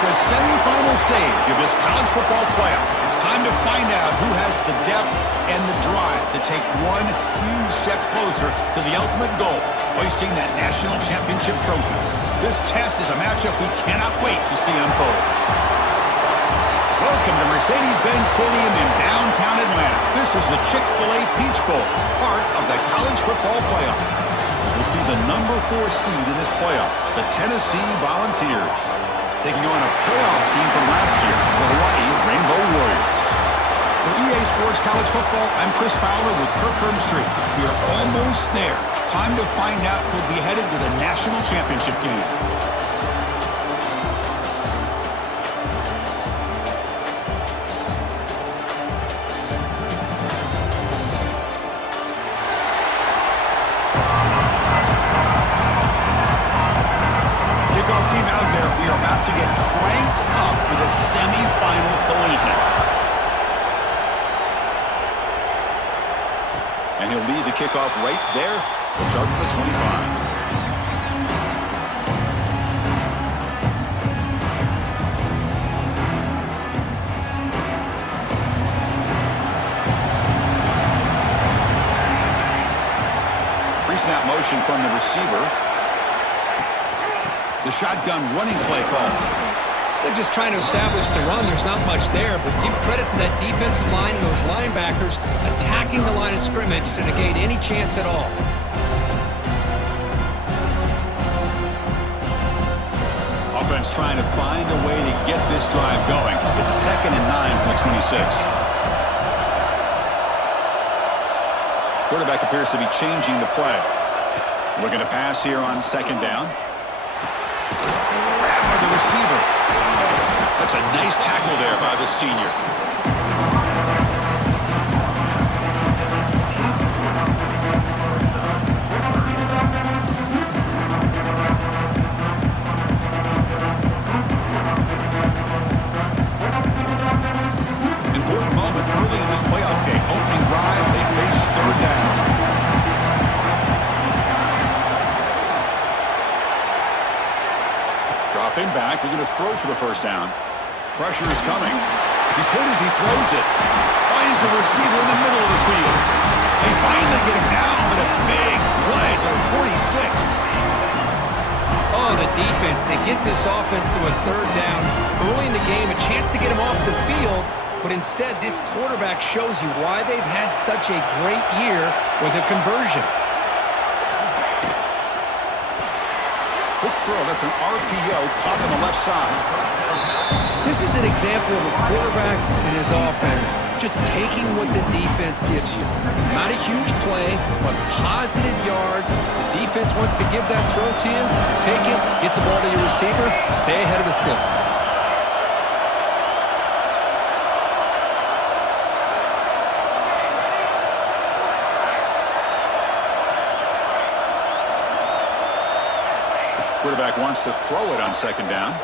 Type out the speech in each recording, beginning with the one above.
The semifinal stage of this college football playoff. It's time to find out who has the depth and the drive to take one huge step closer to the ultimate goal, hoisting that national championship trophy. This test is a matchup we cannot wait to see unfold. Welcome to Mercedes-Benz Stadium in downtown Atlanta. This is the Chick-fil-A Peach Bowl, part of the college football playoff. As we'll see the number 4 seed in this playoff, the Tennessee Volunteers, taking on a playoff team from last year, the Hawaii Rainbow Warriors. For EA Sports College Football, I'm Chris Fowler with Kirk Herbstreit. We are almost there. Time to find out who'll be headed to the national championship game. Team out there, we are about to get cranked up with a semi-final collision. And he'll lead the kickoff right there. We'll start with the 25. Pre-snap motion from the receiver. The shotgun running play call. They're just trying to establish the run. There's not much there, but give credit to that defensive line and those linebackers attacking the line of scrimmage to negate any chance at all. Offense trying to find a way to get this drive going. It's 2nd and 9 from the 26. Quarterback appears to be changing the play. Looking to pass here on 2nd down. Grab by the receiver. That's a nice tackle there by the senior. Important moment early in this playoff game. Opening drive, they face 3rd down. Dropping back, they're going to throw for the 1st down. Pressure is coming. He's hit as he throws it. Finds a receiver in the middle of the field. They finally get him down, but a big play to 46. Oh, the defense. They get this offense to a 3rd down early in the game, a chance to get him off the field, but instead this quarterback shows you why they've had such a great year with a conversion. Quick throw. That's an RPO caught on the left side. This is an example of a quarterback and his offense just taking what the defense gives you. Not a huge play, but positive yards. The defense wants to give that throw to you. Take it, get the ball to your receiver, stay ahead of the sticks. Quarterback wants to throw it on second down.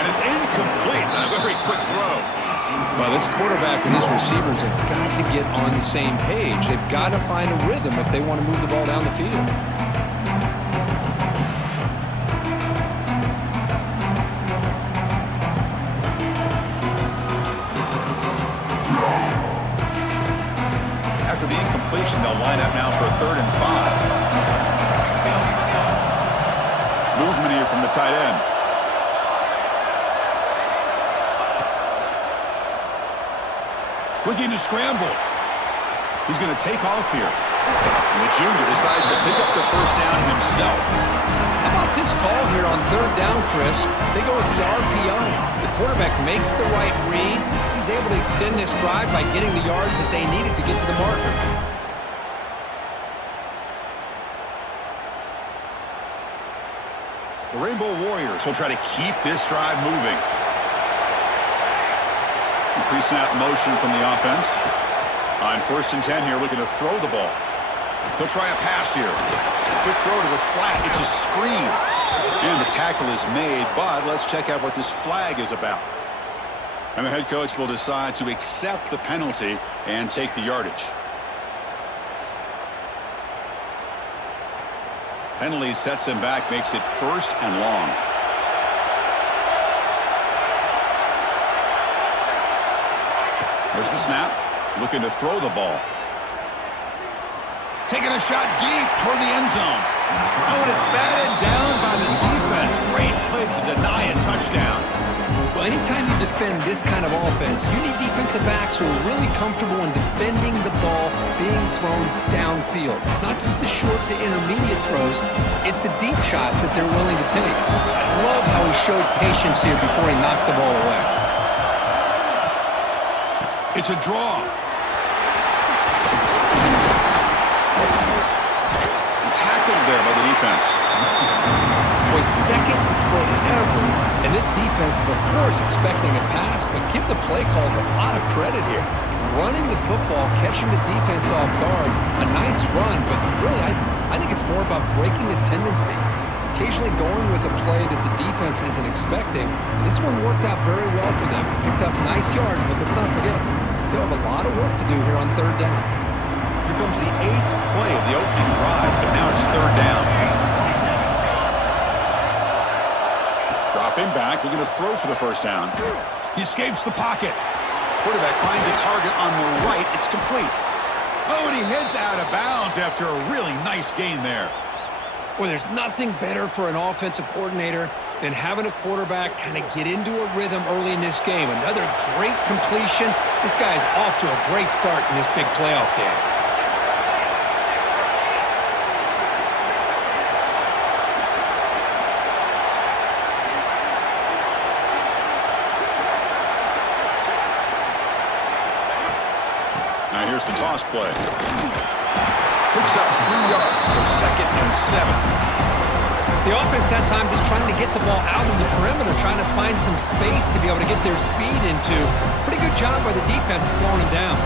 And it's incomplete. A very quick throw. Well, this quarterback and these receivers have got to get on the same page. They've got to find a rhythm if they want to move the ball down the field. After the incompletion, they'll line up now for a 3rd and 5. Movement here from the tight end. Looking to scramble. He's going to take off here. And the junior decides to pick up the first down himself. How about this call here on 3rd down, Chris? They go with the RPO. The quarterback makes the right read. He's able to extend this drive by getting the yards that they needed to get to the marker. The Rainbow Warriors will try to keep this drive moving. Pre-snap motion from the offense. On 1st and 10 here, looking to throw the ball. He'll try a pass here. Quick throw to the flat. It's a screen. And the tackle is made, but let's check out what this flag is about. And the head coach will decide to accept the penalty and take the yardage. Penalty sets him back, makes it 1st and long. There's the snap. Looking to throw the ball. Taking a shot deep toward the end zone. Oh, and it's batted down by the defense. Great play to deny a touchdown. Well, anytime you defend this kind of offense, you need defensive backs who are really comfortable in defending the ball being thrown downfield. It's not just the short to intermediate throws. It's the deep shots that they're willing to take. I love how he showed patience here before he knocked the ball away. It's a draw. Tackled there by the defense. Was second forever. And this defense is, of course, expecting a pass, but give the play callers a lot of credit here. Running the football, catching the defense off guard. A nice run, but really, I think it's more about breaking the tendency. Occasionally going with a play that the defense isn't expecting. And this one worked out very well for them. Picked up nice yards, but let's not forget, still have a lot of work to do here on 3rd down. Here comes the 8th play of the opening drive, but now it's 3rd down. Dropping back, looking to throw for the first down. He escapes the pocket. Quarterback finds a target on the right. It's complete. Oh, and he heads out of bounds after a really nice gain there. Well, there's nothing better for an offensive coordinator than having a quarterback kind of get into a rhythm early in this game. Another great completion. This guy's off to a great start in this big playoff game. Now here's the toss play. Picks up 3 yards, so 2nd and 7. The offense that time just trying to get the ball out of the perimeter, trying to find some space to be able to get their speed into. Pretty good job by the defense slowing them down.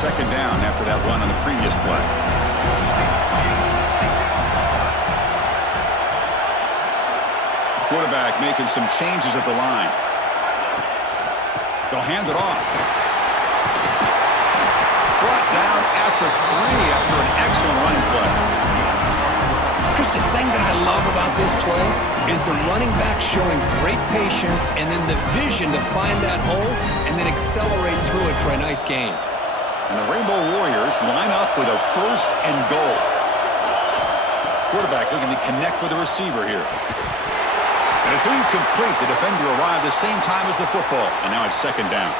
2nd down after that run on the previous play. Quarterback making some changes at the line. They'll hand it off. Brought down at the 3 after an excellent running play. Chris, the thing that I love about this play is the running back showing great patience and then the vision to find that hole and then accelerate through it for a nice gain. And the Rainbow Warriors line up with a 1st and goal. Quarterback looking to connect with the receiver here. And it's incomplete. The defender arrived the same time as the football, and now it's 2nd down.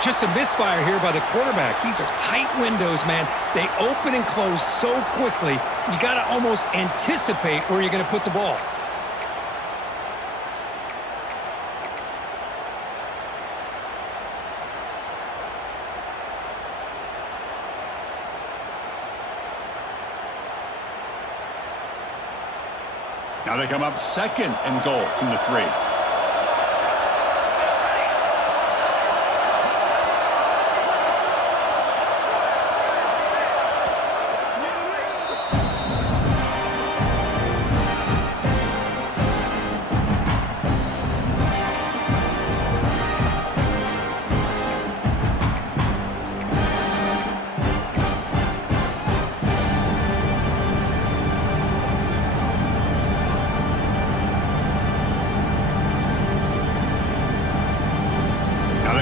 Just a misfire here by the quarterback. These are tight windows, man. They open and close so quickly, you got to almost anticipate where you're going to put the ball. Now they come up second and goal from the 3.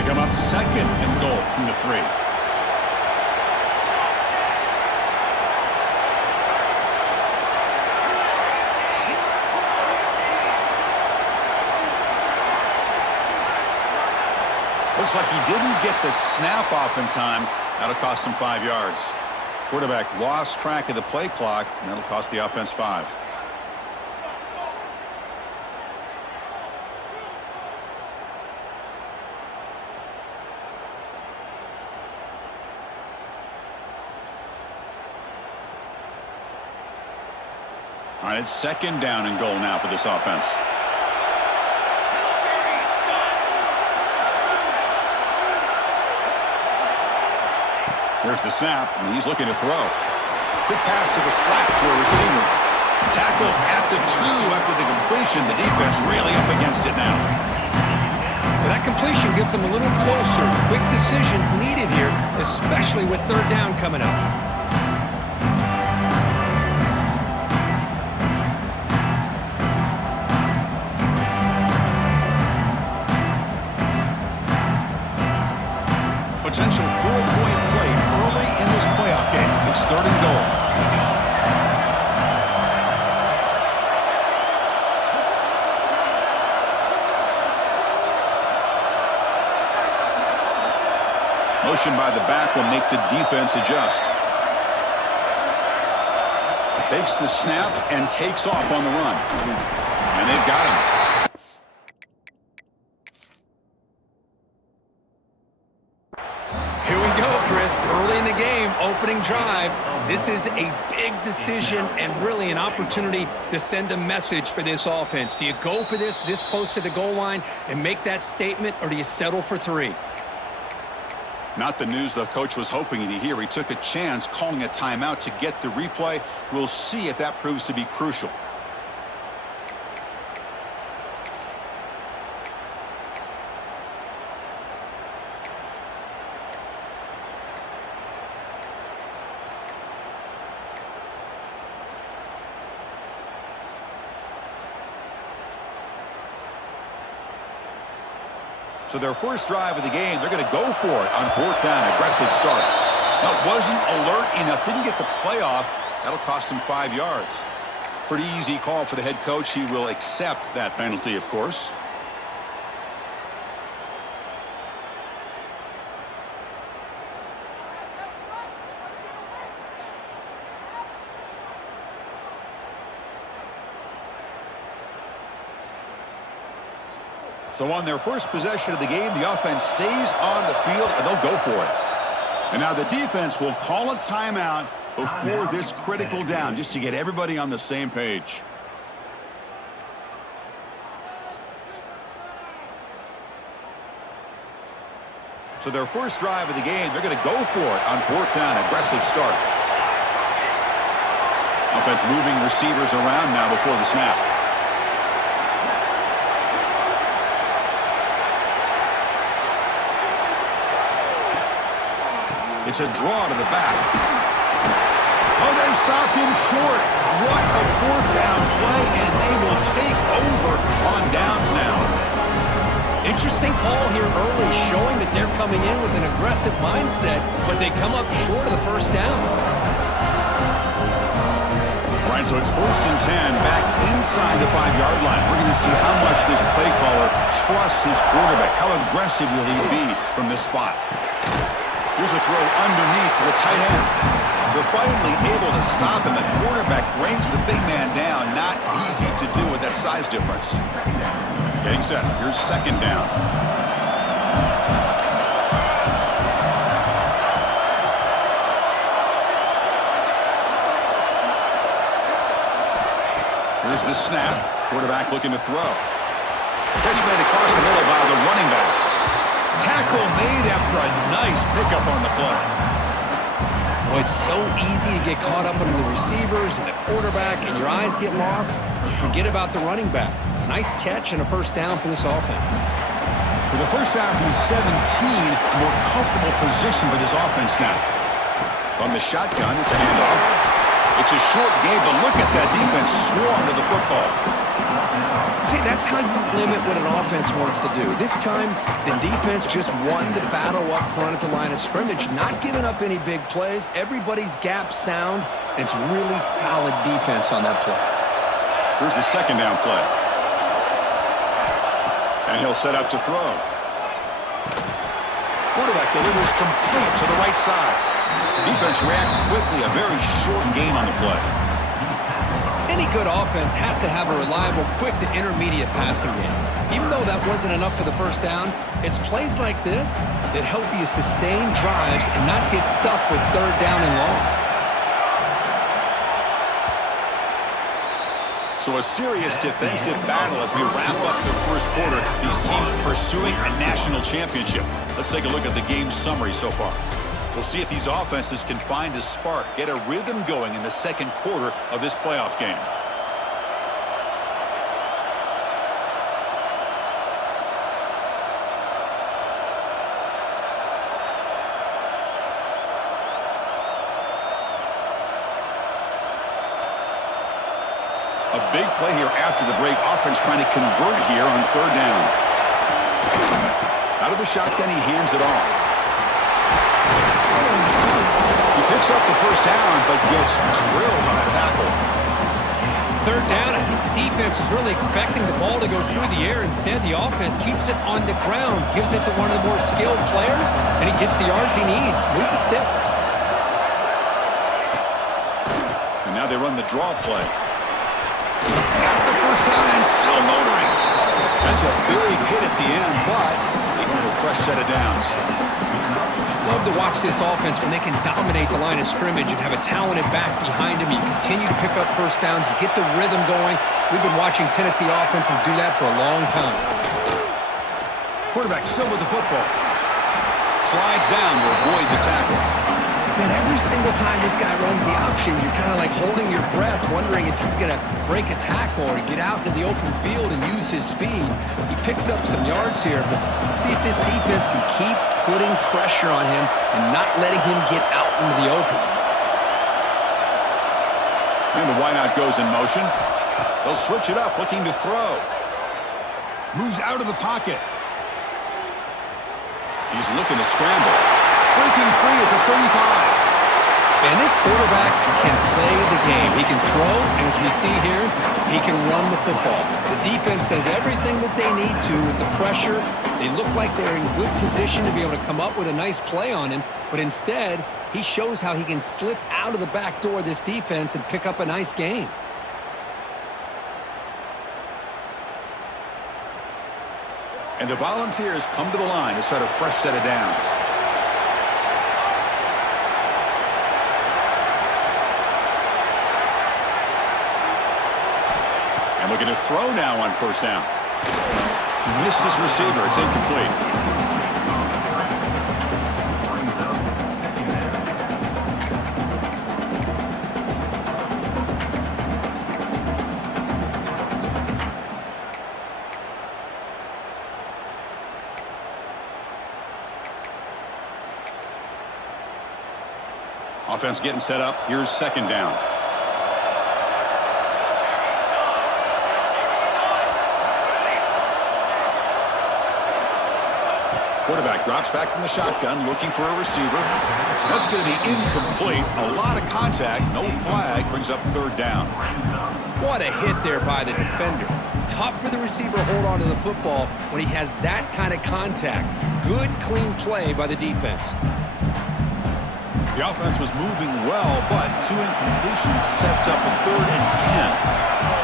Come up second and goal from the 3. Looks like he didn't get the snap off in time. That'll cost him 5 yards. Quarterback lost track of the play clock, and that'll cost the offense 5. All right, it's second down and goal now for this offense. Here's the snap, and he's looking to throw. Quick pass to the flat to a receiver. Tackled at the 2 after the completion. The defense really up against it now. Well, that completion gets them a little closer. Quick decisions needed here, especially with third down coming up. Potential 4-point play early in this playoff game. It's third and goal. Motion by the back will make the defense adjust. Takes the snap and takes off on the run. And they've got him. Here we go, Chris. Early in the game, opening drive. This is a big decision and really an opportunity to send a message for this offense. Do you go for this close to the goal line and make that statement, or do you settle for 3? Not the news the coach was hoping to hear. He took a chance calling a timeout to get the replay. We'll see if that proves to be crucial. So their first drive of the game, they're going to go for it on 4th down. Aggressive start. Now, wasn't alert enough. Didn't get the playoff. That'll cost him 5 yards. Pretty easy call for the head coach. He will accept that penalty, of course. So on their first possession of the game, the offense stays on the field, and they'll go for it. And now the defense will call a timeout before this critical down, just to get everybody on the same page. So their first drive of the game, they're going to go for it on 4th down. Aggressive start. Offense moving receivers around now before the snap. It's a draw to the back. Oh, they've stopped him short. What a 4th down play, and they will take over on downs now. Interesting call here early, showing that they're coming in with an aggressive mindset, but they come up short of the first down. All right, so it's 1st and 10, back inside the 5-yard line. We're going to see how much this play caller trusts his quarterback. How aggressive will he be from this spot? Here's a throw underneath to the tight end. They're finally able to stop him. The quarterback brings the big man down. Not easy to do with that size difference. Getting set. Here's 2nd down. Here's the snap. Quarterback looking to throw. Pitch made across the middle by the running back. Tackle made after a nice pickup on the play. Well, it's so easy to get caught up under the receivers and the quarterback, and your eyes get lost. You forget about the running back. Nice catch and a first down for this offense. With the first down from the 17, a more comfortable position for this offense now. From the shotgun, it's a handoff. It's a short game, but look at that defense swarm to the football. See, that's how you limit what an offense wants to do. This time, the defense just won the battle up front at the line of scrimmage, not giving up any big plays. Everybody's gap sound, and it's really solid defense on that play. Here's the second down play. And he'll set up to throw. Quarterback delivers complete to the right side. Defense reacts quickly, a very short gain on the play. Any good offense has to have a reliable, quick to intermediate passing game. Even though that wasn't enough for the first down, it's plays like this that help you sustain drives and not get stuck with third down and long. So a serious defensive battle as we wrap up the first quarter. These teams pursuing a national championship. Let's take a look at the game summary so far. We'll see if these offenses can find a spark, get a rhythm going in the second quarter of this playoff game. A big play here after the break. Offense trying to convert here on third down. Out of the shotgun, he hands it off. Picks up the first down, but gets drilled on a tackle. Third down, I think the defense was really expecting the ball to go through the air. Instead, the offense keeps it on the ground, gives it to one of the more skilled players, and he gets the yards he needs. Move the sticks. And now they run the draw play. Got the first down and still motoring. That's a big hit at the end, but they get a fresh set of downs. Love to watch this offense when they can dominate the line of scrimmage and have a talented back behind him. You continue to pick up first downs. You get the rhythm going. We've been watching Tennessee offenses do that for a long time. Quarterback still with the football. Slides down to avoid the tackle. Man, every single time this guy runs the option, you're kind of like holding your breath, wondering if he's going to break a tackle or get out into the open field and use his speed. He picks up some yards here, but see if this defense can keep putting pressure on him and not letting him get out into the open. And the wideout goes in motion. They'll switch it up, looking to throw. Moves out of the pocket. He's looking to scramble. Breaking free at the 35. And this quarterback can play the game. He can throw, and as we see here, he can run the football. The defense does everything that they need to with the pressure. They look like they're in good position to be able to come up with a nice play on him, but instead, he shows how he can slip out of the back door of this defense and pick up a nice gain. And the Volunteers come to the line to set a fresh set of downs. And looking to throw now on first down. Missed his receiver. It's incomplete. Offense getting set up. Here's second down. Quarterback drops back from the shotgun, looking for a receiver. That's going to be incomplete. A lot of contact. No flag. Brings up third down. What a hit there by the defender. Tough for the receiver to hold on to the football when he has that kind of contact. Good, clean play by the defense. The offense was moving well, but two incompletions sets up a 3rd and 10.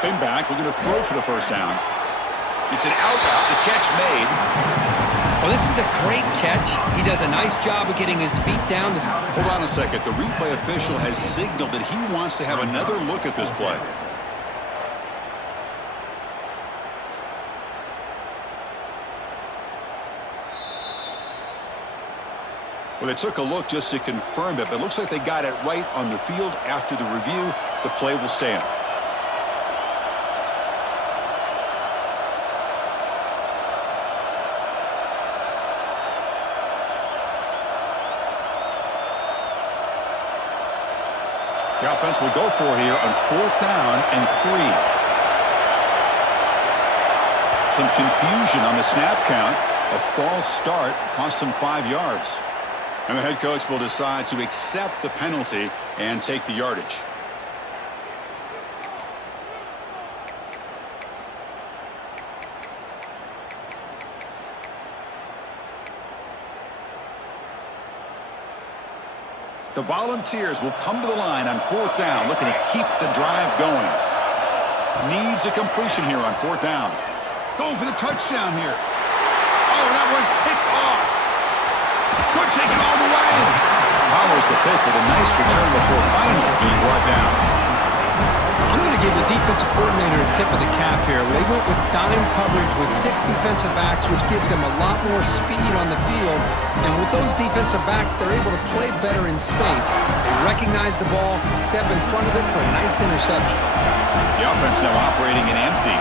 Dropping back, looking to throw for the first down. It's an out route, the catch made. Well, this is a great catch. He does a nice job of getting his feet down. Hold on a second. The replay official has signaled that he wants to have another look at this play. Well, they took a look just to confirm it, but it looks like they got it right on the field. After the review, the play will stand. The offense will go for it here on 4th down and 3. Some confusion on the snap count. A false start cost them 5 yards. And the head coach will decide to accept the penalty and take the yardage. The Volunteers will come to the line on 4th down, looking to keep the drive going. Needs a completion here on 4th down. Going for the touchdown here. Oh, that one's picked off. Could take it all the way. Follows the pick with a nice return before finally being brought down. I'm going to give the defensive coordinator a tip of the cap here. They went with dime coverage with 6 defensive backs, which gives them a lot more speed on the field. And with those defensive backs, they're able to play better in space. They recognize the ball, step in front of it for a nice interception. The offense now operating in empty.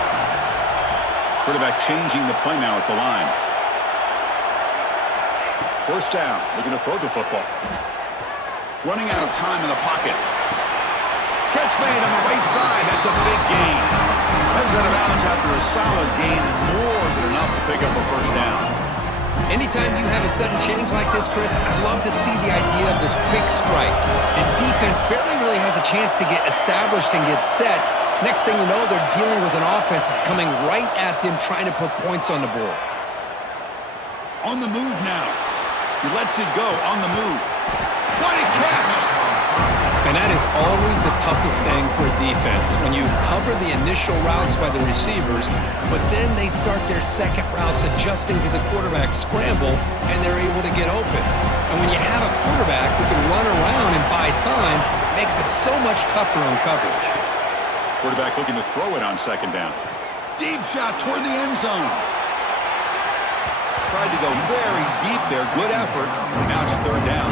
Quarterback changing the play now at the line. 1st down, looking to throw the football. Running out of time in the pocket. Catch made on the right side. That's a big gain. Heads out of bounds after a solid gain, more than enough to pick up a 1st down. Anytime you have a sudden change like this, Chris, I love to see the idea of this quick strike. The defense barely really has a chance to get established and get set. Next thing you know, they're dealing with an offense that's coming right at them, trying to put points on the board. On the move now. He lets it go on the move. What a catch! And that is always the toughest thing for a defense, when you cover the initial routes by the receivers, but then they start their second routes adjusting to the quarterback scramble, and they're able to get open. And when you have a quarterback who can run around and buy time, it makes it so much tougher on coverage. Quarterback looking to throw it on 2nd down. Deep shot toward the end zone. Tried to go very deep there. Good effort. Now it's 3rd down.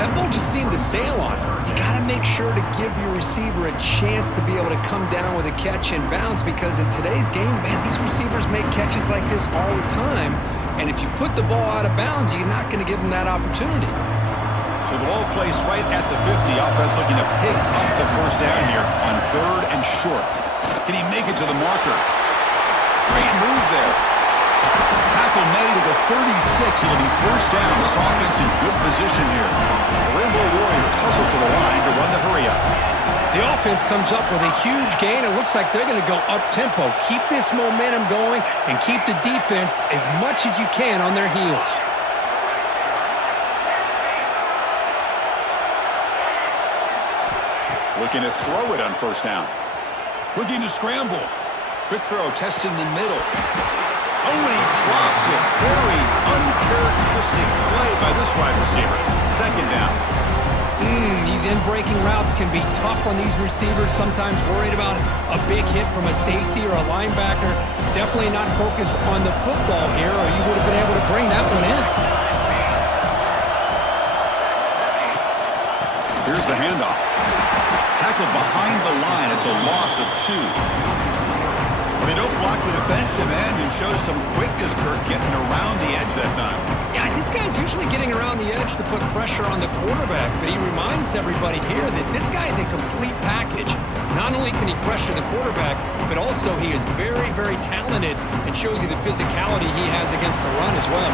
That ball just seemed to sail on him. You got to make sure to give your receiver a chance to be able to come down with a catch and bounce, because in today's game, man, these receivers make catches like this all the time. And if you put the ball out of bounds, you're not going to give them that opportunity. So the ball placed right at the 50. Offense looking to pick up the 1st down here on 3rd and short. Can he make it to the marker? Great move there. Tackle made at the 36. It'll be 1st down. This offense in good position here. The Rainbow Warriors hustle to the line to run the hurry-up. The offense comes up with a huge gain. It looks like they're going to go up-tempo. Keep this momentum going and keep the defense as much as you can on their heels. Looking to throw it on 1st down. Looking to scramble. Quick throw, testing the middle. Oh, and he dropped it. Very uncharacteristic play by this wide receiver. 2nd down. These in-breaking routes can be tough on these receivers, sometimes worried about a big hit from a safety or a linebacker. Definitely not focused on the football here, or you would have been able to bring that one in. Here's the handoff. Tackled behind the line. It's a loss of 2. They don't block the defensive end, who shows some quickness, Kirk, getting around the edge that time. Yeah, this guy's usually getting around the edge to put pressure on the quarterback, but he reminds everybody here that this guy's a complete package. Not only can he pressure the quarterback, but also he is very, very talented and shows you the physicality he has against the run as well.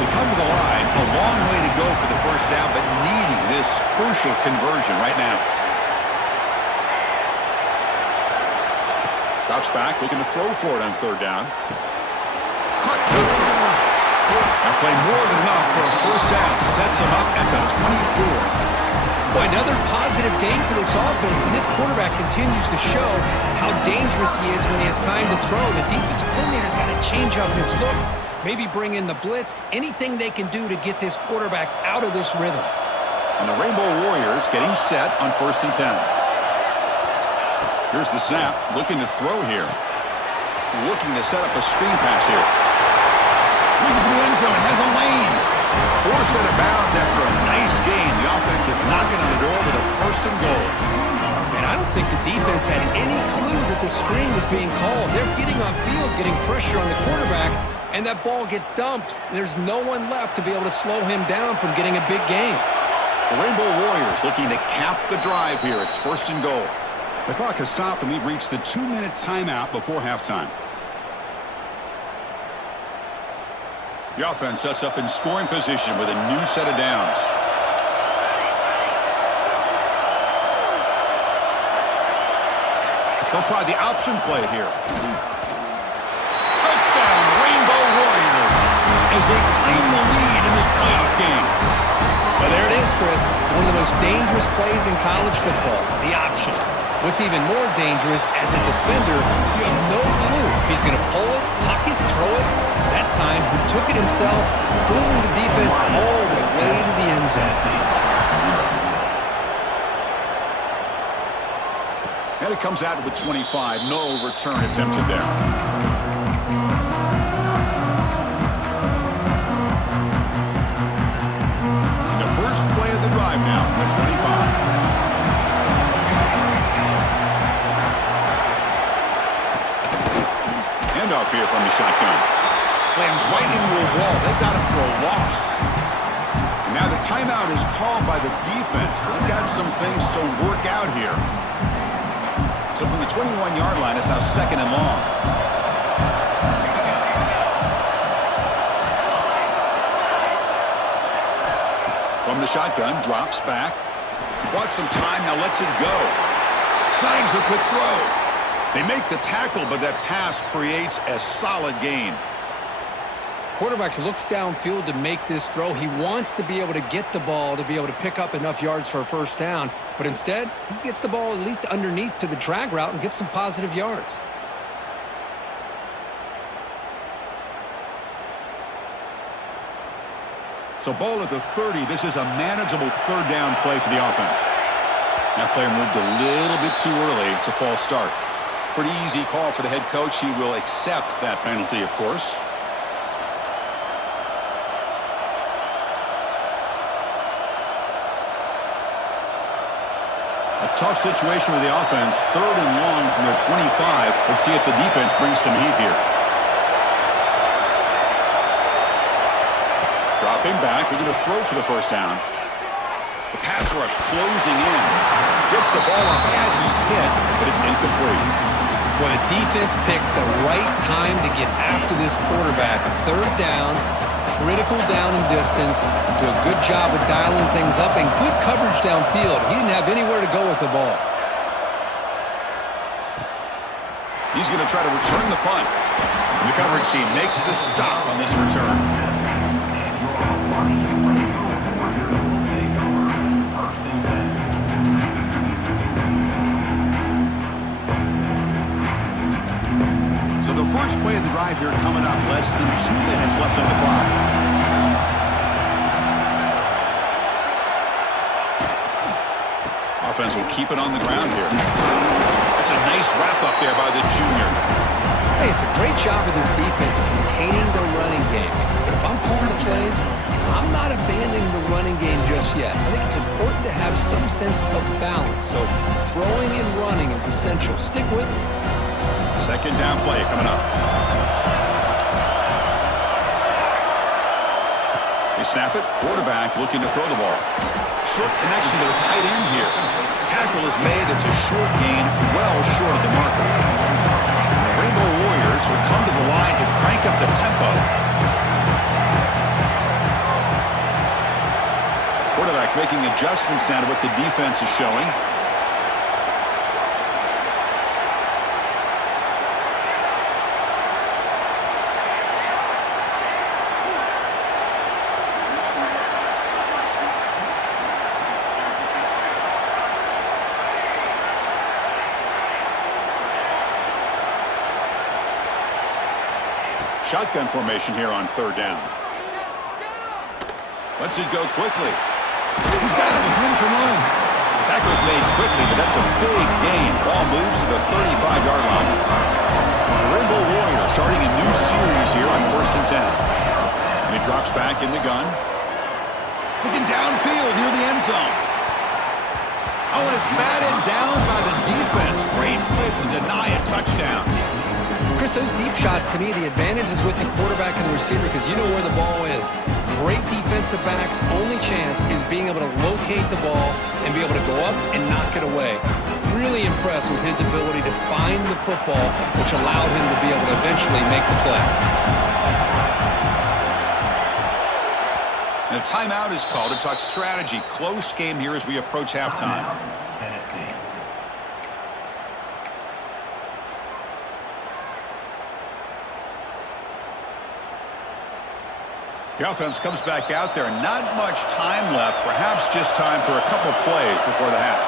We come to the line, a long way to go for the 1st down, but needing this crucial conversion right now. Drops back, looking to throw for it on 3rd down. That play more than enough for a 1st down. Sets him up at the 24. Boy, another positive game for this offense, and this quarterback continues to show how dangerous he is when he has time to throw. The defensive coordinator's got to change up his looks, maybe bring in the blitz, anything they can do to get this quarterback out of this rhythm. And the Rainbow Warriors getting set on 1st and 10. Here's the snap, looking to throw here. Looking to set up a screen pass here. Looking for the end zone, has a lane. Forced out of bounds after a nice gain. The offense is knocking on the door with a 1st and goal. And I don't think the defense had any clue that the screen was being called. They're getting on field, getting pressure on the quarterback, and that ball gets dumped. There's no one left to be able to slow him down from getting a big gain. The Rainbow Warriors looking to cap the drive here. It's 1st and goal. The clock has stopped, and we've reached the 2-minute timeout before halftime. The offense sets up in scoring position with a new set of downs. They'll try the option play here. Touchdown, Rainbow Warriors, as they claim the lead in this playoff game. Well, there it is, Chris. One of the most dangerous plays in college football, the option. What's even more dangerous, as a defender, you have no clue if he's going to pull it, tuck it, throw it. That time, he took it himself, fooling the defense all the way to the end zone. And it comes out with 25. No return attempted there. And the first play of the drive now from the 25. Handoff here from the shotgun. Slams right into a wall. They've got him for a loss. And now the timeout is called by the defense. They've got some things to work out here. So from the 21-yard line, it's now 2nd and long. From the shotgun, drops back. Bought some time, now lets it go. Snags the quick throw. They make the tackle, but that pass creates a solid gain. Quarterback looks downfield to make this throw. He wants to be able to get the ball to be able to pick up enough yards for a 1st down. But instead, he gets the ball at least underneath to the drag route and gets some positive yards. So ball at the 30. This is a manageable 3rd down play for the offense. That player moved a little bit too early. It's a false start. Pretty easy call for the head coach. He will accept that penalty, of course. A tough situation with the offense. 3rd and long from their 25. Let's see if the defense brings some heat here. Dropping back. They're going to throw for the 1st down. The pass rush closing in. Gets the ball up as he's hit, but it's incomplete. Well, the defense picks the right time to get after this quarterback. 3rd down, critical down and distance. Do a good job of dialing things up and good coverage downfield. He didn't have anywhere to go with the ball. He's going to try to return the punt. And the coverage team makes the stop on this return. So the first play of the drive here coming up. Less than 2 minutes left on the clock. Offense will keep it on the ground here. That's a nice wrap up there by the junior. Hey, it's a great job of this defense containing the running game. But if I'm calling the plays, I'm not abandoning the running game just yet. I think it's important to have some sense of balance. So throwing and running is essential. Stick with it. 2nd down play coming up. They snap it. Quarterback looking to throw the ball. Short connection to the tight end here. Tackle is made. It's a short gain, well short of the marker. And the Rainbow Warriors will come to the line to crank up the tempo. Quarterback making adjustments now to what the defense is showing. Shotgun formation here on third down. Lets it go quickly. He's got it with room to run. Tackle's made quickly, but that's a big gain. Ball moves to the 35-yard line. Rainbow Warriors starting a new series here on 1st and 10. And he drops back in the gun. Looking downfield near the end zone. Oh, and it's batted down by the defense. Great play to deny a touchdown. Chris, those deep shots, to me, the advantage is with the quarterback and the receiver because you know where the ball is. Great defensive backs' only chance is being able to locate the ball and be able to go up and knock it away. Really impressed with his ability to find the football, which allowed him to be able to eventually make the play. And a timeout is called to talk strategy. Close game here as we approach halftime. The offense comes back out there. Not much time left. Perhaps just time for a couple plays before the half.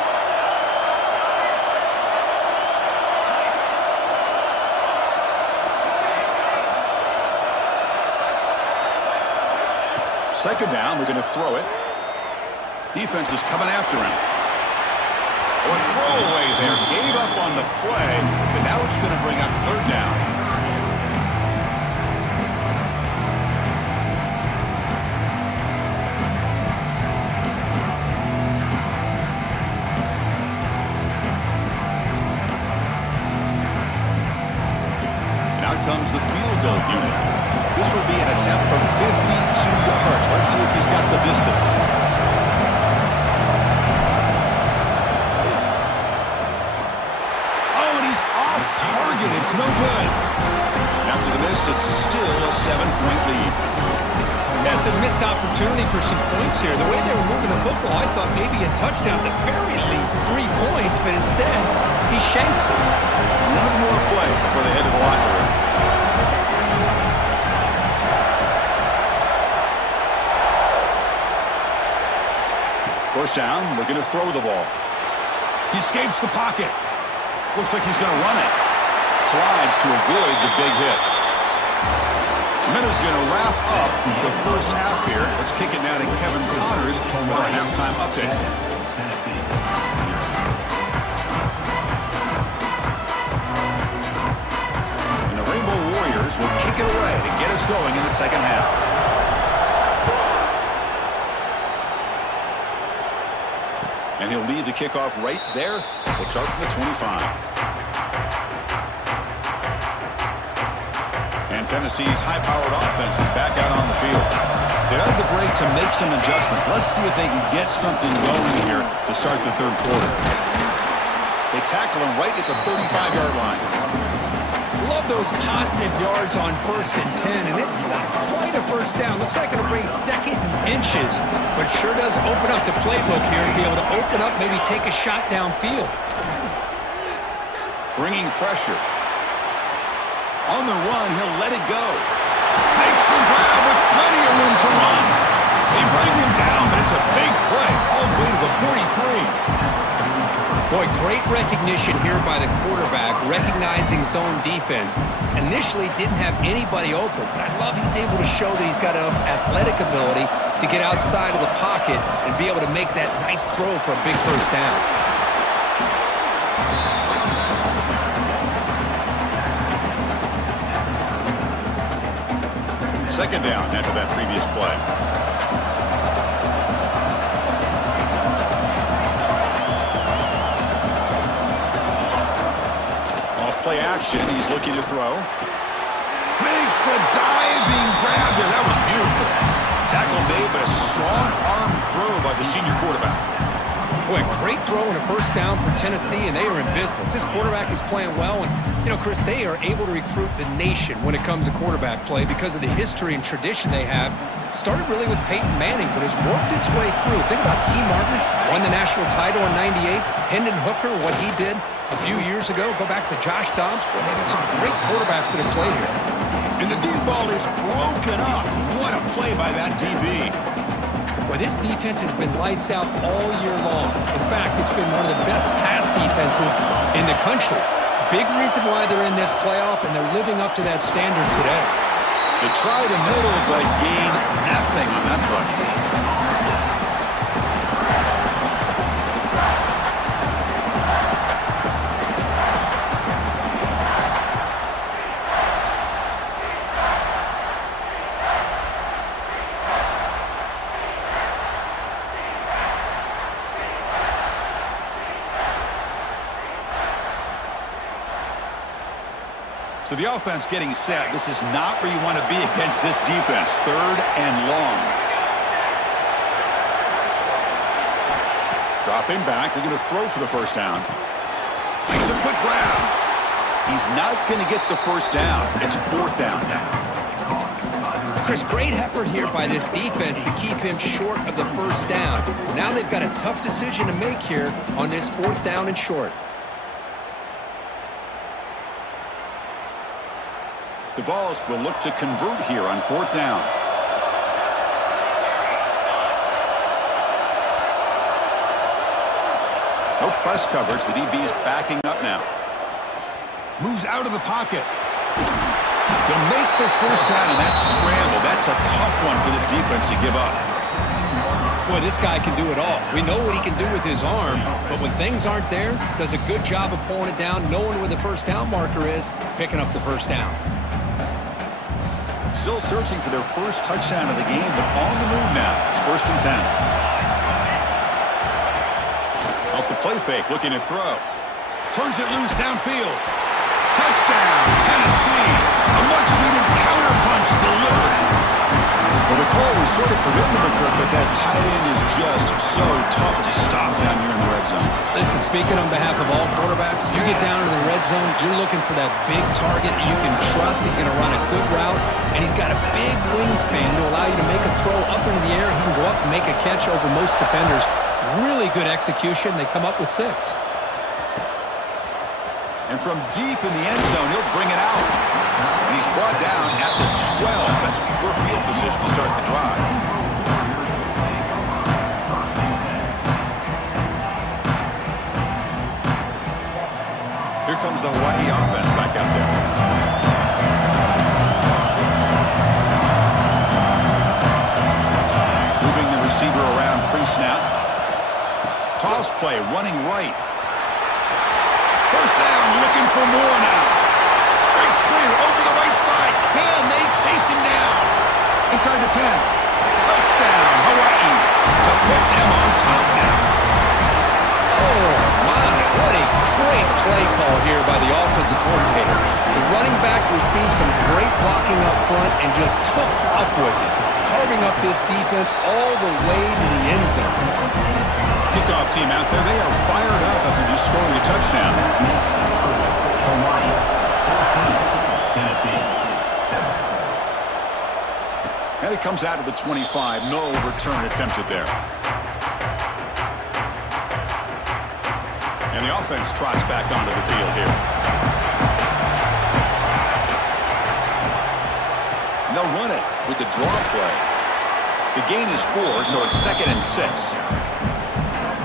Second down, we're going to throw it. Defense is coming after him. Oh, a throwaway there. Gave up on the play, but now it's going to bring up third down. Comes the field goal unit. This will be an attempt from 52 yards. Let's see if he's got the distance. Oh, and he's off target. It's no good. After the miss, it's still a 7-point lead. That's a missed opportunity for some points here. The way they were moving the football, I thought maybe a touchdown, at the very least 3 points, but instead, he shanks it. One more play before they head to the locker room. First down, looking to throw the ball. He escapes the pocket. Looks like he's going to run it. Slides to avoid the big hit. Minutes going to wrap up the first half here. Let's kick it now to Kevin Connors for our halftime update. And the Rainbow Warriors will kick it away to get us going in the second half. And he'll lead the kickoff right there. We'll start from the 25. And Tennessee's high-powered offense is back out on the field. They had the break to make some adjustments. Let's see if they can get something going here to start the third quarter. They tackle him right at the 35-yard line. Love those positive yards on 1st and 10, and it's not quite a first down. Looks like it'll bring second inches, but sure does open up the playbook here to be able to open up, maybe take a shot downfield. Bringing pressure. On the run, he'll let it go. Makes the grab with plenty of room to run. They bring him down, but it's a big play all the way to the 43. Boy, great recognition here by the quarterback, recognizing zone defense. Initially didn't have anybody open, but I love he's able to show that he's got enough athletic ability to get outside of the pocket and be able to make that nice throw for a big first down. Second down after that previous play. Play action. He's looking to throw. Makes a diving grab there. That was beautiful. Tackle made, but a strong arm throw by the senior quarterback. Boy, great throw and a first down for Tennessee, and they are in business. This quarterback is playing well, and, you know, Chris, they are able to recruit the nation when it comes to quarterback play because of the history and tradition they have. Started really with Peyton Manning, but has worked its way through. Think about T. Martin, won the national title in '98. Hendon Hooker, what he did a few years ago. Go back to Josh Dobbs. Boy, they've got some great quarterbacks that have played here. And the deep ball is broken up. What a play by that DB. Well, this defense has been lights out all year long. In fact, it's been one of the best pass defenses in the country. Big reason why they're in this playoff, and they're living up to that standard today. They try the middle, but gain nothing on that play. So the offense getting set. This is not where you want to be against this defense. 3rd and long. Dropping back. They're going to throw for the first down. Makes a quick grab. He's not going to get the first down. It's 4th down now. Chris, great effort here by this defense to keep him short of the first down. Now they've got a tough decision to make here on this 4th down and short. The Vols will look to convert here on 4th down. No press coverage. The DB is backing up now. Moves out of the pocket. They'll make the first down, and that scramble. That's a tough one for this defense to give up. Boy, this guy can do it all. We know what he can do with his arm, but when things aren't there, does a good job of pulling it down, knowing where the first down marker is, picking up the first down. Still searching for their first touchdown of the game, but on the move now. It's 1st and 10. Off the play fake, looking to throw. Turns it loose downfield. Touchdown, Tennessee. A much-needed counter-punch delivered. Well, the call was sort of predictable, Kirk, but that tight end is just so tough to stop down here in the red zone. Listen, speaking on behalf of all quarterbacks, you get down to the red zone, you're looking for that big target that you can trust. He's going to run a good route, and he's got a big wingspan to allow you to make a throw up into the air. He can go up and make a catch over most defenders. Really good execution. They come up with 6. And from deep in the end zone, he'll bring it out. And he's brought down at the 12. That's poor field position to start the drive. Here comes the Hawaii offense back out there. Moving the receiver around pre-snap. Toss play, running right. First down, looking for more now. Breaks clear over the right side. Can they chase him down? Inside the 10. Touchdown, Hawaii. To put them on top now. Oh, my. What a great play call here by the offensive coordinator. The running back received some great blocking up front and just took off with it, carving up this defense all the way to the end zone. Kickoff team out there. They are fired up after just scoring a touchdown. Hawaii 14, Tennessee 7. And it comes out of the 25. No return attempted there. And the offense trots back onto the field here. And they'll run it with the draw play. The gain is 4, so it's 2nd and 6.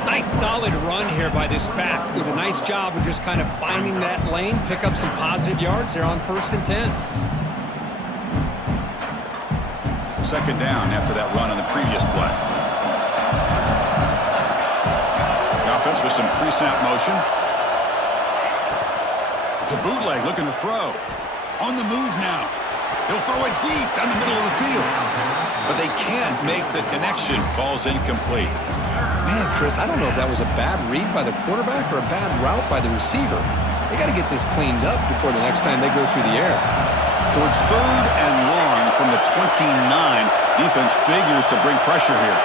Nice solid run here by this back. Did a nice job of just kind of finding that lane, pick up some positive yards there on 1st and 10. 2nd down after that run on the previous play. The offense with some pre-snap motion. It's a bootleg looking to throw. On the move now. He'll throw it deep down the middle of the field. But they can't make the connection. Ball's incomplete. Man, Chris, I don't know if that was a bad read by the quarterback or a bad route by the receiver. They got to get this cleaned up before the next time they go through the air. So it's 3rd and long from the 29. Defense figures to bring pressure here.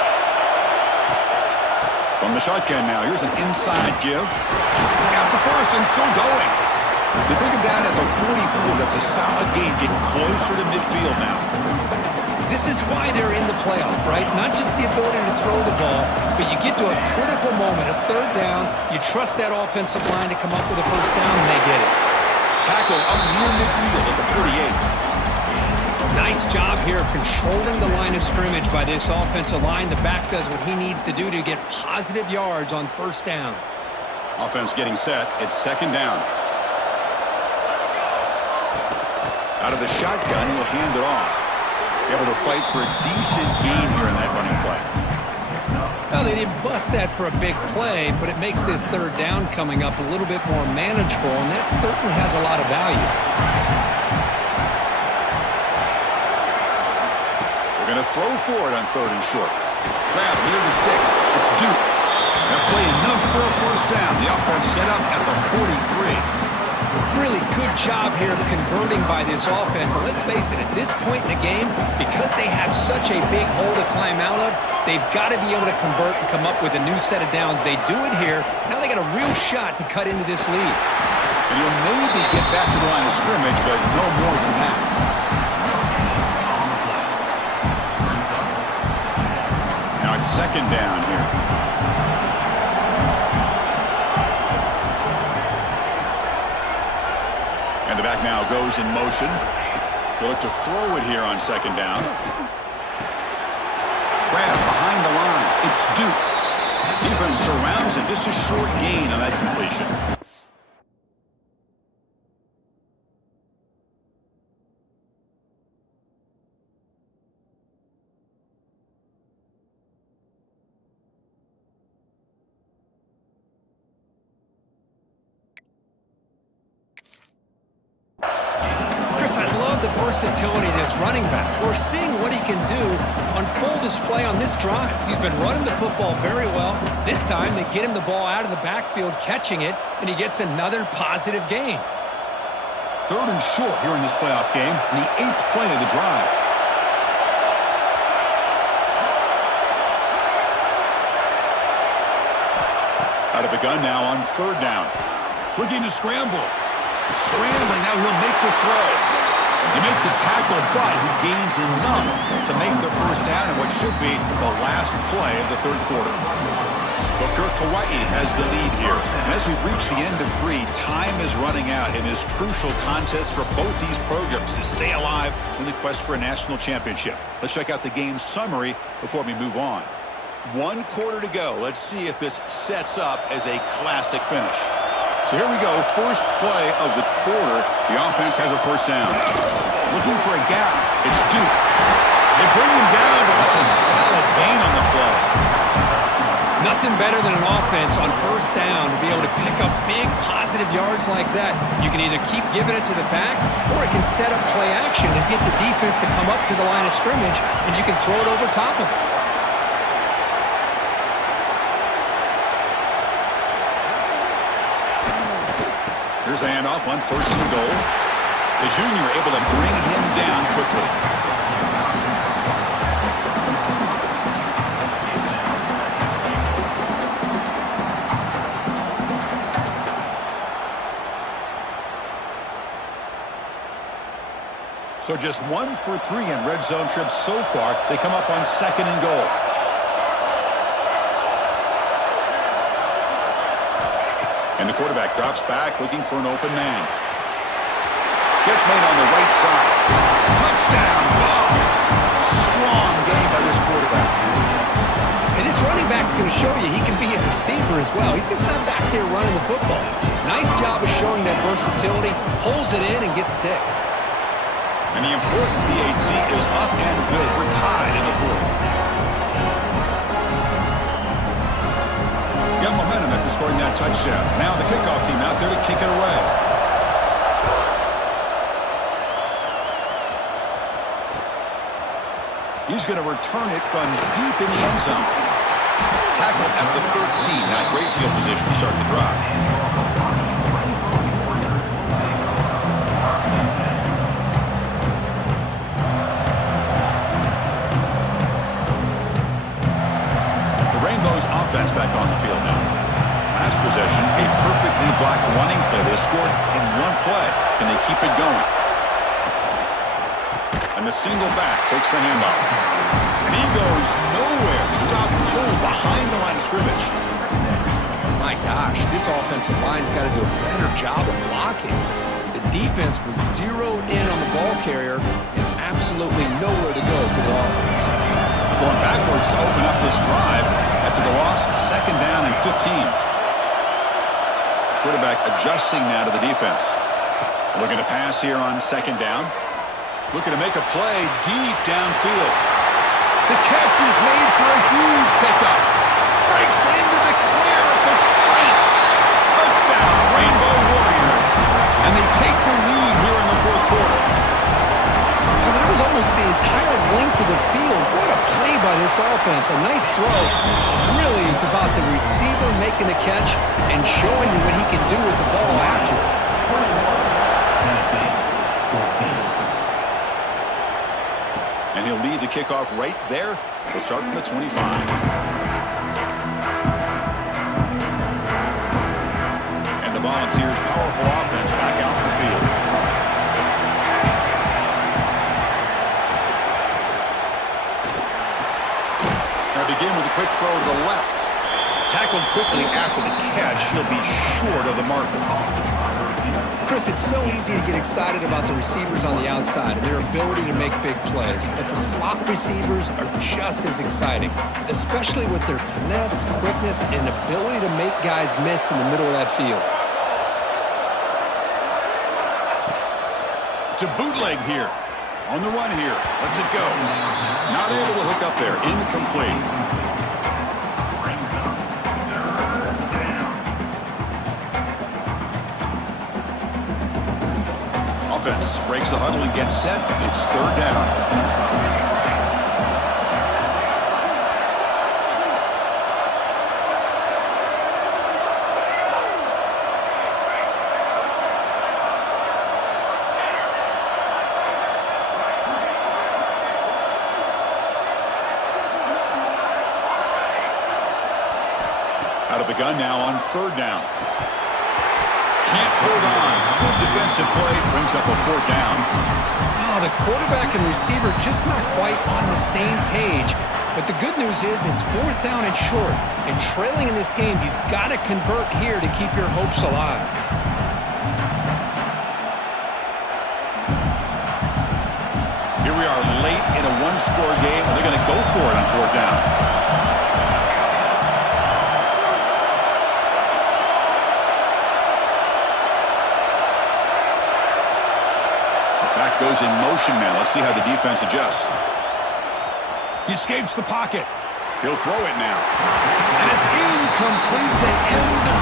From the shotgun now, here's an inside give. He's got the first and still going. They bring him down at the 44. That's a solid gain. Get closer to midfield now. This is why they're in the playoff, right? Not just the ability to throw the ball, but you get to a critical moment, a 3rd down, you trust that offensive line to come up with a first down, and they get it. Tackle up near midfield at the 48. Nice job here of controlling the line of scrimmage by this offensive line. The back does what he needs to do to get positive yards on 1st down. Offense getting set. It's 2nd down. Out of the shotgun, he'll hand it off. Able to fight for a decent gain here in that running play. Well, they didn't bust that for a big play, but it makes this third down coming up a little bit more manageable, and that certainly has a lot of value. They're going to throw for it on 3rd and short. Grab near the sticks. It's Duke. They'll play enough for a first down. The offense set up at the 43. Really good job here of converting by this offense. And let's face it, at this point in the game, because they have such a big hole to climb out of, they've got to be able to convert and come up with a new set of downs. They do it here. Now they got a real shot to cut into this lead. And you'll maybe get back to the line of scrimmage, but no more than that. Now it's 2nd down here. And the back now goes in motion. They'll look to throw it here on 2nd down. Grab behind the line. It's Duke. Defense surrounds him. Just a short gain on that completion. I love the versatility of this running back. We're seeing what he can do on full display on this drive. He's been running the football very well. This time, they get him the ball out of the backfield, catching it, and he gets another positive gain. 3rd and short here in this playoff game, and the 8th play of the drive. Out of the gun now on 3rd down. Looking to scramble. Scrambling, now he'll make the throw. You make the tackle, but he gains enough to make the first down in what should be the last play of the 3rd quarter. Booker Kauai has the lead here. And as we reach the end of 3, time is running out in this crucial contest for both these programs to stay alive in the quest for a national championship. Let's check out the game summary before we move on. 1 quarter to go. Let's see if this sets up as a classic finish. So here we go, first play of the quarter. The offense has a first down. Looking for a gap. It's Duke. They bring him down, but it's a solid gain on the play. Nothing better than an offense on first down to be able to pick up big positive yards like that. You can either keep giving it to the back, or it can set up play action and get the defense to come up to the line of scrimmage, and you can throw it over top of it. Here's the handoff on 1st and goal. The junior able to bring him down quickly. So just 1 for 3 in red zone trips so far. They come up on 2nd and goal. And the quarterback drops back, looking for an open man. Catch made on the right side. Touchdown, Vols! Strong game by this quarterback. And this running back's going to show you he can be a receiver as well. He's just not back there running the football. Nice job of showing that versatility. Pulls it in and gets 6. And the important PAT is up and good. We're tied in the 4th. Got momentum after scoring that touchdown. Now the kickoff team out there to kick it away. He's going to return it from deep in the end zone. Tackle at the 13. Not great field position to start the drive. Offense back on the field now. Last possession, a perfectly blocked running play. They scored in 1 play. Can they keep it going? And the single back takes the handoff. And he goes nowhere. Stopped cold behind the line of scrimmage. My gosh, this offensive line's got to do a better job of blocking. The defense was zeroed in on the ball carrier and absolutely nowhere to go for the offense. Going backwards to open up this drive after the loss, 2nd down and 15. Quarterback adjusting now to the defense. Looking to pass here on 2nd down. Looking to make a play deep downfield. The catch is made for a huge pickup. Breaks into the clear. It's a sprint. Touchdown, Rainbow Warriors. And they take the lead here in the fourth quarter. Well, that was almost the entire length of the field. What a play by this offense. A nice throw. Really, it's about the receiver making the catch and showing you what he can do with the ball after it. Tennessee, 14. And he'll lead the kickoff right there. He'll start from the 25. And the Volunteers' powerful offense back out in the field. Now begin with a quick throw to the left. Tackled quickly after the catch. He'll be short of the marker. Chris, it's so easy to get excited about the receivers on the outside and their ability to make big plays, but the slot receivers are just as exciting, especially with their finesse, quickness, and ability to make guys miss in the middle of that field. To bootleg here. On the run here. Let's it go. Not able to hook up there. Incomplete. Offense breaks the huddle and gets set. It's third down. Out of the gun now on third down. Can't hold on. Good defensive play. Brings up a fourth down. Oh, the quarterback and receiver just not quite on the same page. But the good news is it's fourth down and short. And trailing in this game, you've got to convert here to keep your hopes alive. Here we are late in a one-score game, and they're going to go for it on fourth down. Goes in motion now. Let's see how the defense adjusts. He escapes the pocket. He'll throw it now. And it's incomplete to end the...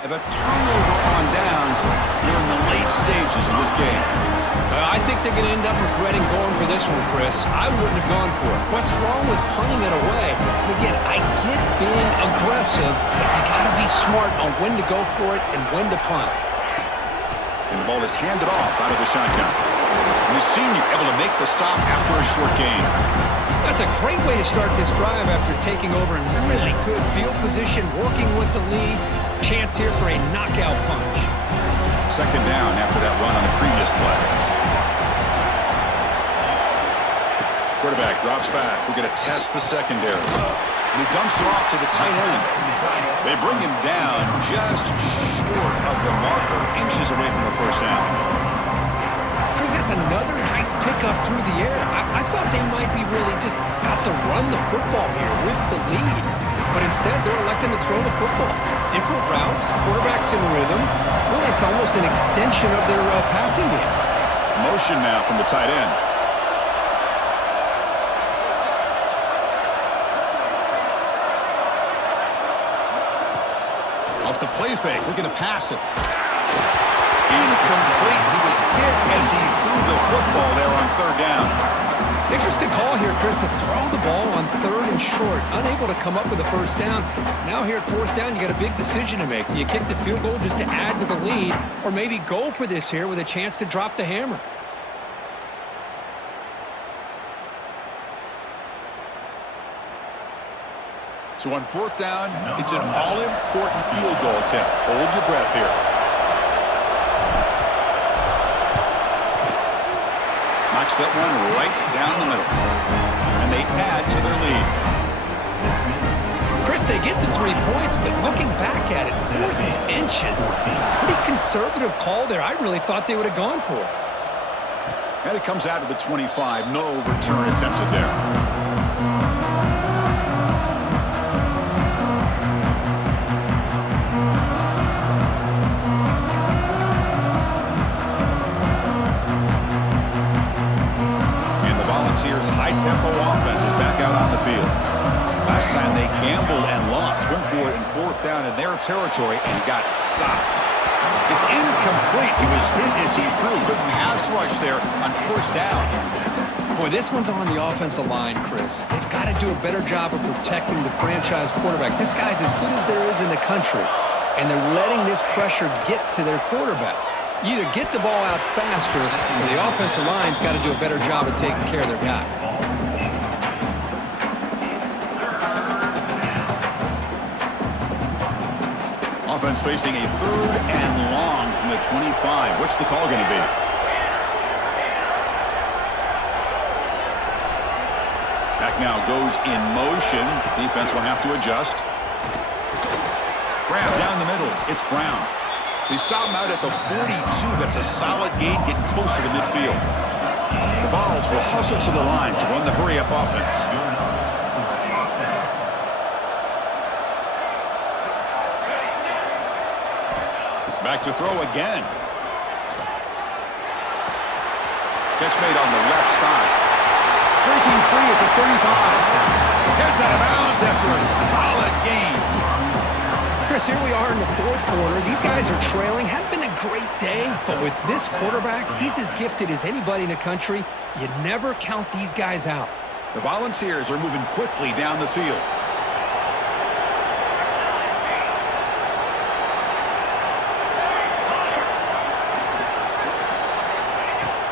Have a turnover on downs here in the late stages of this game. I think they're going to end up regretting going for this one, Chris. I wouldn't have gone for it. What's wrong with punting it away? And again, I get being aggressive, but you got to be smart on when to go for it and when to punt. And the ball is handed off out of the shotgun. And the senior able to make the stop after a short gain. That's a great way to start this drive after taking over in really good field position, working with the lead. Chance here for a knockout punch. Second down after that run on the previous play. Quarterback drops back. We're going to test the secondary. And he dumps it off to the tight end. They bring him down just short of the marker, inches away from the first down. Chris, that's another nice pickup through the air. I thought they might be really just out to run the football here with the lead. But instead, they're electing to throw the football. Different routes, quarterbacks in rhythm. Really, it's almost an extension of their passing game. Motion now from the tight end. Off the play fake, looking to pass it. Incomplete. He was hit as he threw the football there on third down. Interesting call here, Chris, to throw the ball on third and short. Unable to come up with a first down. Now here at fourth down, you got a big decision to make. Do you kick the field goal just to add to the lead, or maybe go for this here with a chance to drop the hammer? So on fourth down, it's an all-important field goal attempt. Hold your breath here. Knocks that one right down the middle. And they add to their lead. Chris, they get the 3 points, but looking back at it, 4th and inches. Pretty conservative call there. I really thought they would have gone for it. And it comes out of the 25. No return attempted there. 7 down in their territory and got stopped. It's incomplete. He was hit as he threw. Good pass rush there on first down. Boy, this one's on the offensive line, Chris. They've got to do a better job of protecting the franchise quarterback. This guy's as good as there is in the country, and they're letting this pressure get to their quarterback. You either get the ball out faster, or the offensive line's got to do a better job of taking care of their guy. Offense facing a 3rd and long from the 25. What's the call going to be? Back now goes in motion. Defense will have to adjust. Brown down the middle. It's Brown. They stop him out at the 42. That's a solid gain, getting closer to midfield. The Vols will hustle to the line to run the hurry-up offense. Back to throw again. Catch made on the left side. Breaking free at the 35. Heads out of bounds after a solid game. Chris, here we are in the 4th quarter. These guys are trailing. Hadn't been a great day, but with this quarterback, he's as gifted as anybody in the country. You never count these guys out. The Volunteers are moving quickly down the field.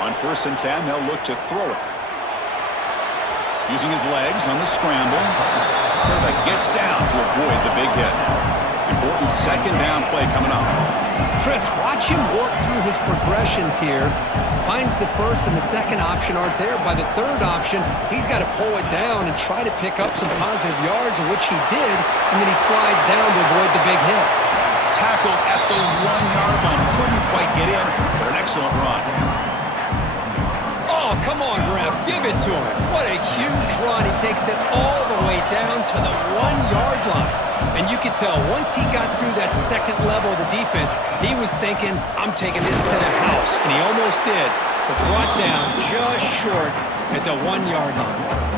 On 1st and 10, they'll look to throw it. Using his legs on the scramble. Quarterback gets down to avoid the big hit. Important 2nd down play coming up. Chris, watch him work through his progressions here. Finds the 1st and the 2nd option aren't there. By the 3rd option, he's got to pull it down and try to pick up some positive yards, of which he did, and then he slides down to avoid the big hit. Tackled at the 1-yard line. Couldn't quite get in, but an excellent run. Oh, come on, ref. Give it to him. What a huge run. He takes it all the way down to the 1-yard line. And you could tell once he got through that 2nd level of the defense, he was thinking, I'm taking this to the house. And he almost did, but brought down just short at the 1-yard line.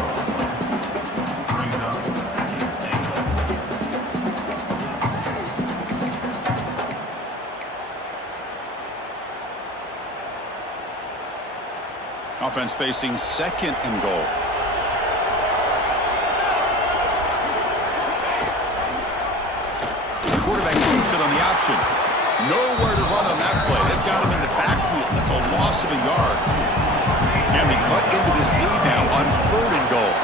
Offense facing 2nd and goal. The quarterback keeps it on the option. Nowhere to run on that play. They've got him in the backfield. That's a loss of a yard. And they cut into this lead now on 3rd and goal.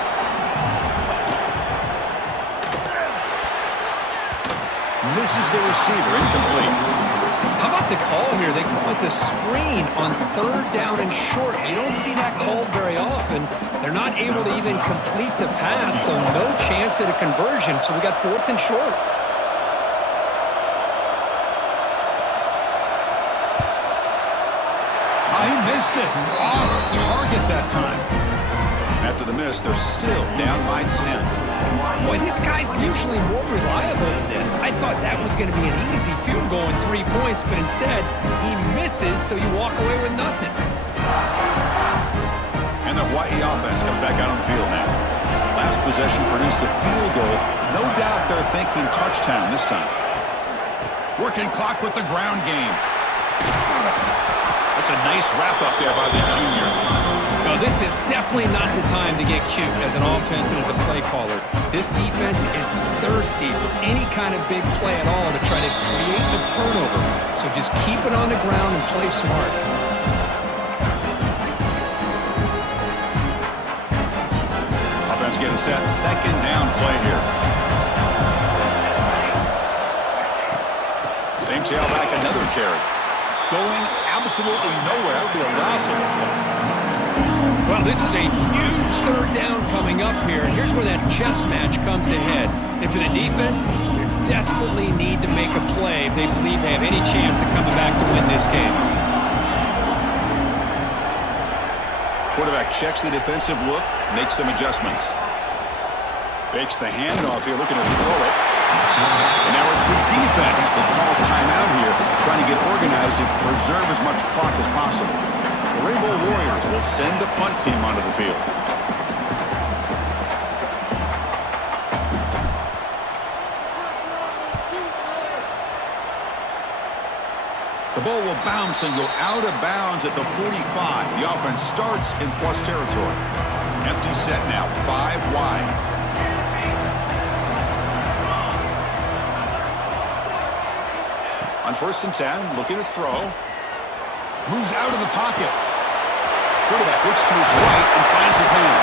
Misses the receiver, incomplete. How about the call here? They call it the screen on 3rd down and short. You don't see that called very often. They're not able to even complete the pass, so no chance at a conversion. So we got 4th and short. He missed it. Off target that time. After the miss, they're still down by 10. Boy, this guy's usually more reliable than this. I thought that was going to be an easy field goal in 3 points, but instead, he misses, so you walk away with nothing. And the Hawaii offense comes back out on the field now. Last possession produced a field goal. No doubt they're thinking touchdown this time. Working clock with the ground game. That's a nice wrap-up there by the junior. No, this is definitely not the time to get cute as an offense and as a play caller. This defense is thirsty for any kind of big play at all to try to create a turnover. So just keep it on the ground and play smart. Offense getting set. 2nd down play here. Same tailback, another carry. Going absolutely nowhere. That would be a loss of a play. Well, this is a huge 3rd down coming up here, and here's where that chess match comes to head. And for the defense, they desperately need to make a play if they believe they have any chance of coming back to win this game. Quarterback checks the defensive look, makes some adjustments. Fakes the handoff here, looking to throw it. And now it's the defense that calls timeout here, trying to get organized and preserve as much clock as possible. The Rainbow Warriors will send the punt team onto the field. The ball will bounce and go out of bounds at the 45. The offense starts in plus territory. Empty set now, 5 wide. On 1st and 10, looking to throw. Moves out of the pocket. Quarterback looks to his right and finds his man.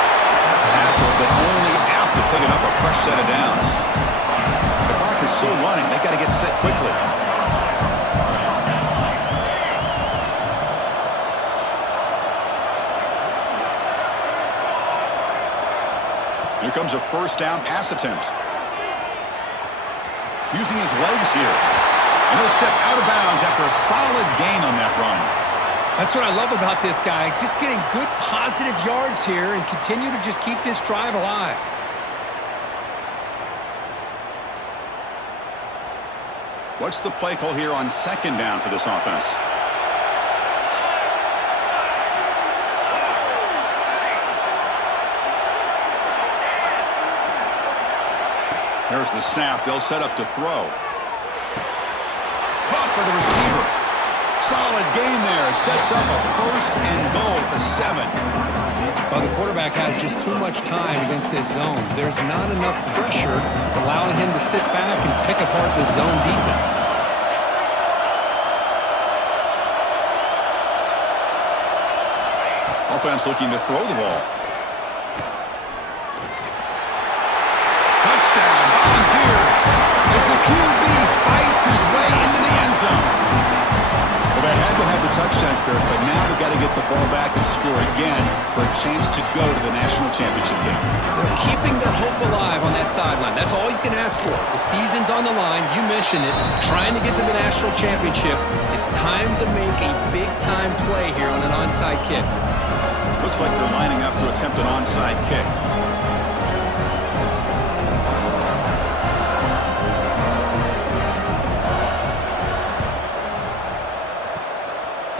Tackle, but only after picking up a fresh set of downs. The clock is still running. They got to get set quickly. Here comes a 1st down pass attempt. Using his legs here. And he'll step out of bounds after a solid gain on that run. That's what I love about this guy. Just getting good positive yards here and continue to just keep this drive alive. What's the play call here on 2nd down for this offense? There's the snap. They'll set up to throw. Caught by the receiver. Solid gain there. Sets up a 1st and goal at the 7. Well, the quarterback has just too much time against this zone. There's not enough pressure to allowing him to sit back and pick apart the zone defense. Offense looking to throw the ball. Touchdown, Volunteers, as the QB fights his way into the end zone. Well, they had to have the touchdown, Kirk, but now they've got to get the ball back and score again for a chance to go to the national championship game. They're keeping their hope alive on that sideline. That's all you can ask for. The season's on the line. You mentioned it. Trying to get to the national championship. It's time to make a big-time play here on an onside kick. Looks like they're lining up to attempt an onside kick.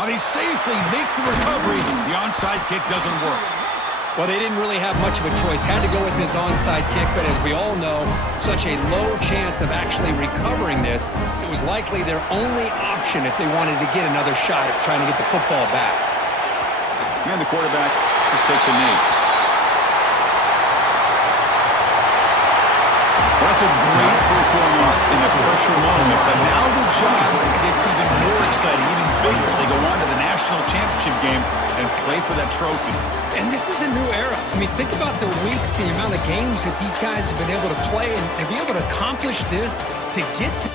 Now they safely make the recovery. The onside kick doesn't work. Well, they didn't really have much of a choice. Had to go with his onside kick, but as we all know, such a low chance of actually recovering this. It was likely their only option if they wanted to get another shot at trying to get the football back. And the quarterback just takes a knee. Well, that's a great performance in the pressure moment, but now the job gets even more exciting, even bigger as they go on to the national championship game and play for that trophy. And this is a new era. I mean, think about the weeks, the amount of games that these guys have been able to play and be able to accomplish this to get to